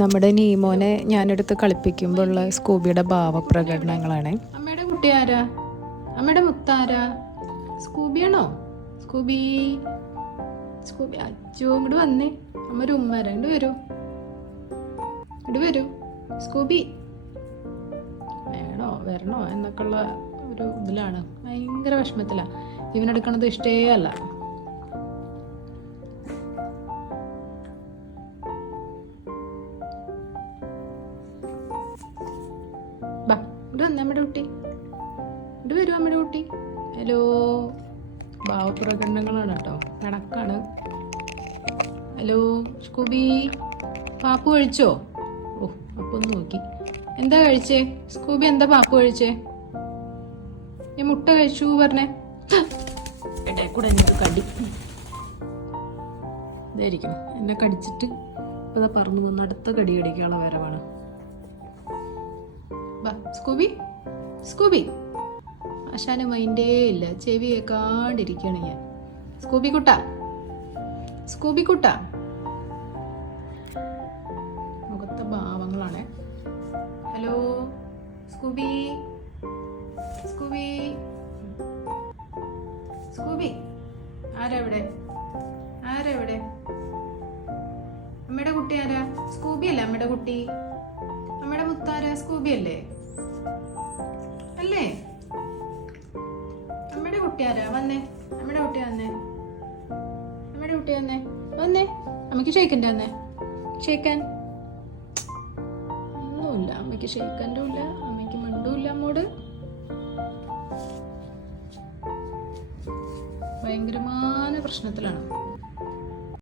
നമ്മുടെ നീമോനെ ഞാനെടുത്ത് കളിപ്പിക്കുമ്പോഴുള്ള സ്കൂബിയുടെ ഭാവപ്രകടനങ്ങളാണ്. അമ്മയുടെ കുട്ടിയാരാ? അമ്മയുടെ മുത്താരാ? സ്കൂബിയാണോ? സ്കൂബി സ്കൂബി അച്ഛോ ഇങ്ങോട്ട് വന്നേ. അമ്മ ഒരു ഉമ്മര ഇങ്ങോട്ട് വരൂ, ഇങ്ങോട്ട് വരൂ. സ്കൂബി വേണോ വരണോ എന്നൊക്കെയുള്ള ഒരു ഇതിലാണ്. ഭയങ്കര വിഷമത്തിലാണ്. ഇവനെടുക്കണത് ഇഷ്ടേ അല്ല. ബാ ഇവിടെ വന്നേ അമ്മയുടെ കുട്ടി, ഇവിടെ വരൂ അമ്മയുടെ കുട്ടി. ഹലോ. ഭാവപ്രകടനങ്ങളാണ് കേട്ടോ, കണക്കാണ്. ഹലോ സ്കൂബി, പാപ്പു കഴിച്ചോ? ഓ അപ്പൊ ഒന്ന് നോക്കി. എന്താ കഴിച്ചേ സ്കൂബി? എന്താ പാപ്പു കഴിച്ചേ? ഈ മുട്ട കഴിച്ചു പറഞ്ഞേ. എടേ കൂടെ എനിക്ക് കടി ഇതായിരിക്കും. എന്നെ കടിച്ചിട്ട് ഇപ്പൊ പറന്നു വന്ന് അടുത്ത കടി കടിക്കാനുള്ള വരവാണ്. ബാ സ്കൂബി, സ്കൂബി. ആശാന് മൈൻഡേ ഇല്ല, ചെവി കേൾക്കാണ്ടിരിക്കുകയാണ് ഞാൻ. സ്കൂബി കുട്ട, സ്കൂബി കുട്ട. മുഖത്തെ ഭാവങ്ങളാണ്. Hello Scooby, Scooby, Scooby. ആരാവിടെ? ആരാവിടെ? അമ്മയുടെ കുട്ടി ആരാ? സ്കൂബി അല്ലേ അമ്മയുടെ കുട്ടി? അമ്മയുടെ മുത്താരാ? സ്കൂബി അല്ലേ? അല്ലേ? അമ്മയുടെ കുട്ടിയാരാ? വന്നേ അമ്മയുടെ കുട്ടി വന്നേ, അമ്മയുടെ കുട്ടി വന്നേ, വന്നേ. അമ്മയ്ക്ക് ഷെയ്ക്കൻ്റെ വന്നേ. ഷെയ്ക്കാൻ ഒന്നുമില്ല അമ്മയ്ക്ക്, ഷെയ്ക്കൻ്റെ ഇല്ല അമ്മയ്ക്ക്, മണ്ടുമില്ല അമ്മോട്. ഭയങ്കരമായ പ്രശ്നത്തിലാണ്.